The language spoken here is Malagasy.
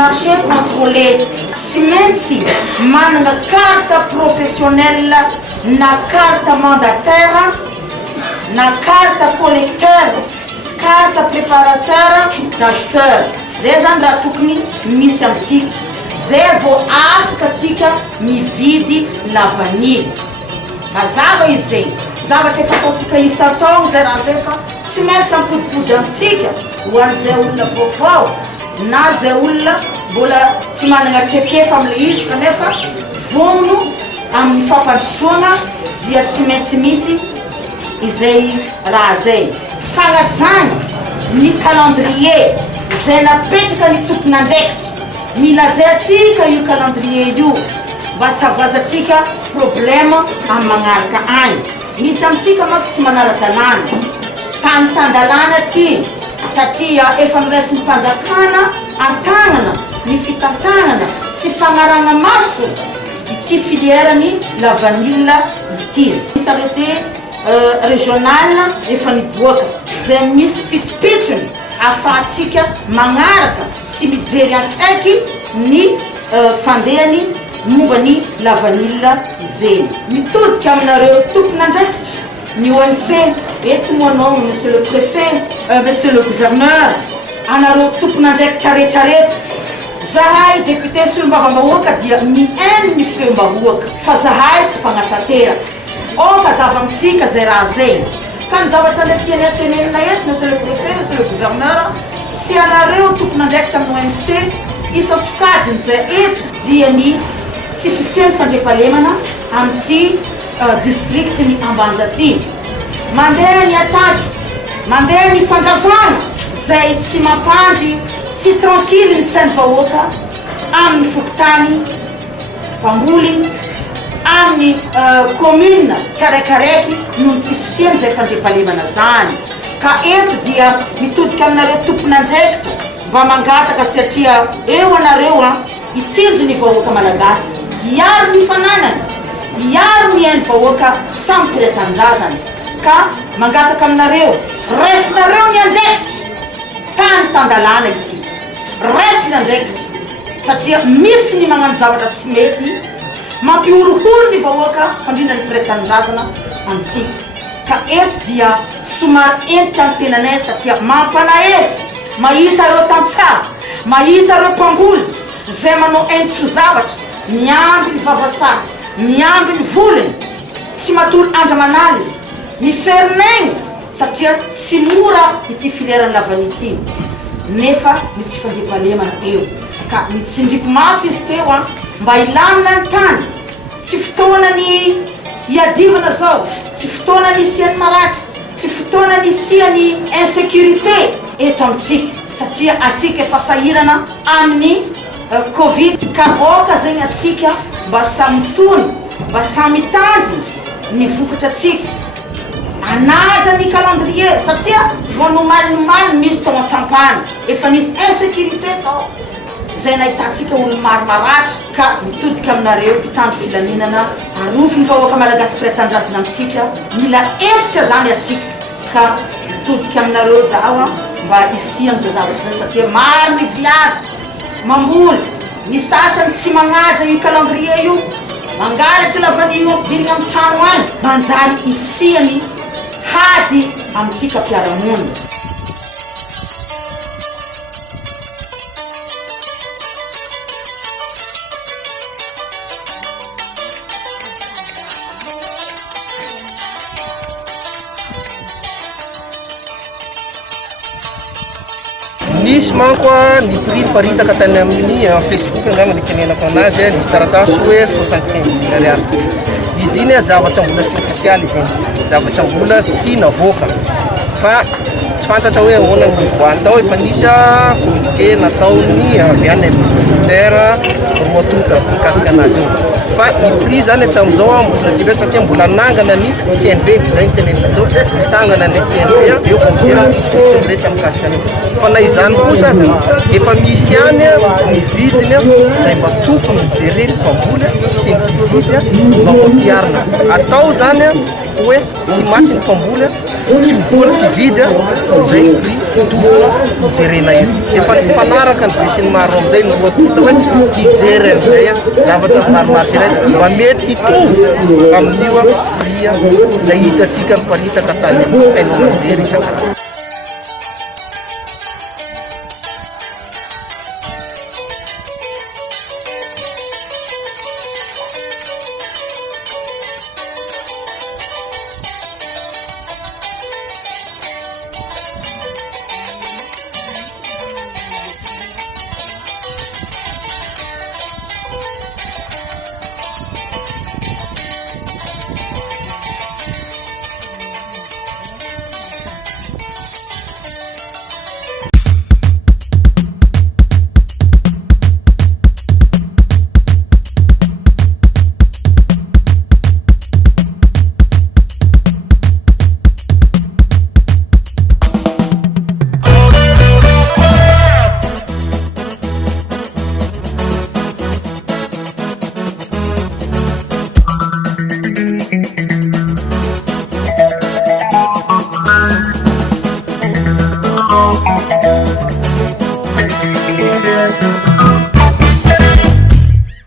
marché contrôlé tsy maintsy manana carte professionnelle na carte mandataire na carte collecteur carte préparateur d'acheteur zay zany raha tokony misy amintsika zay vao afaka atsika mividy lavanily mazava izy zay zavatra efa ataontsika isa-taogno zay raha zay fa tsy maintsy ampodipody amintsika ho an'izay olona vaovao na zay olona mbola tsy manana trekefa am'le izy kanefa vono amin'ny fampandrosoana dia tsy maintsy misy izay raha zay fagnajana ny calendrier zay napetraka ny tompon'andraikitra milajatsika io calendrier io mba tsy havoazatsika problème amin'ny magnaraka agny misy amintsika manko tsy manara-dalàna tany-tandalàna ty satria efa miraisin'ny mpanjakana antagnana ny fitantagnana sy fagnaragna maso ity filièrany lavanille ity misy arrêté régional efa niboaka zay misy pitsopitsony ahafahatsika magnaraka sy mijery akaiky ny fandehany mombany lavanille zegny mitodika aminareo tompon'andraikitra ny OMC eto moanao monsieur le préfet monsieur le gouverneur anareo tompon'andraikitra rehetrarehetra zahay député solombavam-bahoaka dia mihaino ny feom-bahoaka fa zahay tsy mpagnatanteraka oka zava amitsika zay raha zay ka ny zavatra le tiany atenenina eto monsieur le préfet monsieur le gouverneur sy anareo tompon'andraikitra amin'ny OMC isatsokajiny zay eto dia ny tsy fisiany fandriampahalemana amin'ity district ny Ambanja ty mandeha ny ataky mandeha ny fandravana zay tsy mampandry tsy tranquille ny sainy vahoaka amin'ny fokotany mpamboly amin'ny commune tsy araikaraiky noho ny tsy fisiany zay fandriampahalemana zany ka eto dia mitodika aminareo tompon'andraikitra mba mangataka satria eo anareo itsinjo ny vahoaka malagasy iaro ny fananany iaro ny hainy vahoaka samy mpiretan-drazany ka mangataka aminareo raisinareo ny andraikitra tany tandalàna ity raisiny andraikitra satria misy ny magnano zavatra tsy mety mampiorohoro ny vahoaka fandrindra ny mpiretan-drazana antsika ka eto dia somary entitra ny tenanay satria mampanahery mahita reo tantsara mahita reo mpamboly zay manao entso zavatra miamby ny vavasara miamby ny volony tsy matory andramanaly miferinegny satria tsy mora ity filièrany lavanity nefa ny tsy fandriampahalemana eo ka mitsindriky mafy izy teo mba ilamina ny tany tsy fotoana ny iadivana zao tsy fotoana ny isiany maratra tsy fotoana ny isiany insécurité eto amitsika satria atsika efa sahirana amin'ny covid ka oka zegny atsika mba samy tony mba samy tandriny ny vokatra atsika anaja ny calendrier satria voanomalinomaliny misy tao an-tsampany efa nisy insécurité tao zay nahitatsika olo maro maratra ka mitodika aminareo mpitandro filaminana arofiny vahoaka malagasy mpiretan-drazana amitsika mila efitra zany atsika ka mitodika aminareo zaho mba isiany za zavatra zay satria maro ny viavy mamboly ny sasany tsy magnaja io calendrier io mangalatra lavanio ampidirigna amin'ny trano agny manjary isiany hady amitsika mpiara-monina nisy manko ny prix paritaka tany amin'ny Facebook angamba ny tenenako anazy nisy taratasy hoe 75 ariary izy iny zavatra mbola tsy official izy zavatra mbola tsy navoaka fa tsy fantatra hoe ahoana ny voany tao efa nisy communiqué nataony avy any ministère roatonta mikasika anazy io fa ny prix zany hatramizao mbola tsy betsaka satria mbola nangana ny CNV zay ny tenenina tao misangana ny CNV eo vao mijery mety amikasika anio fa na izany kosa efa misy any ny vidiny zay mba tokony mijery mpamboly sy ny mpividy mba ho ampiarina atao zany hoe tsy maty ny mpamboly tsy voany mpividy zay prix tokony jerena io efa nifanaraka ny be sy ny maro amizay ny lohatota hoe hijery amizay zavatra maromaro jerena mba mety hitovy amin'io prix zay hitatsika miparitaka tany hainao mijery isan-karazany.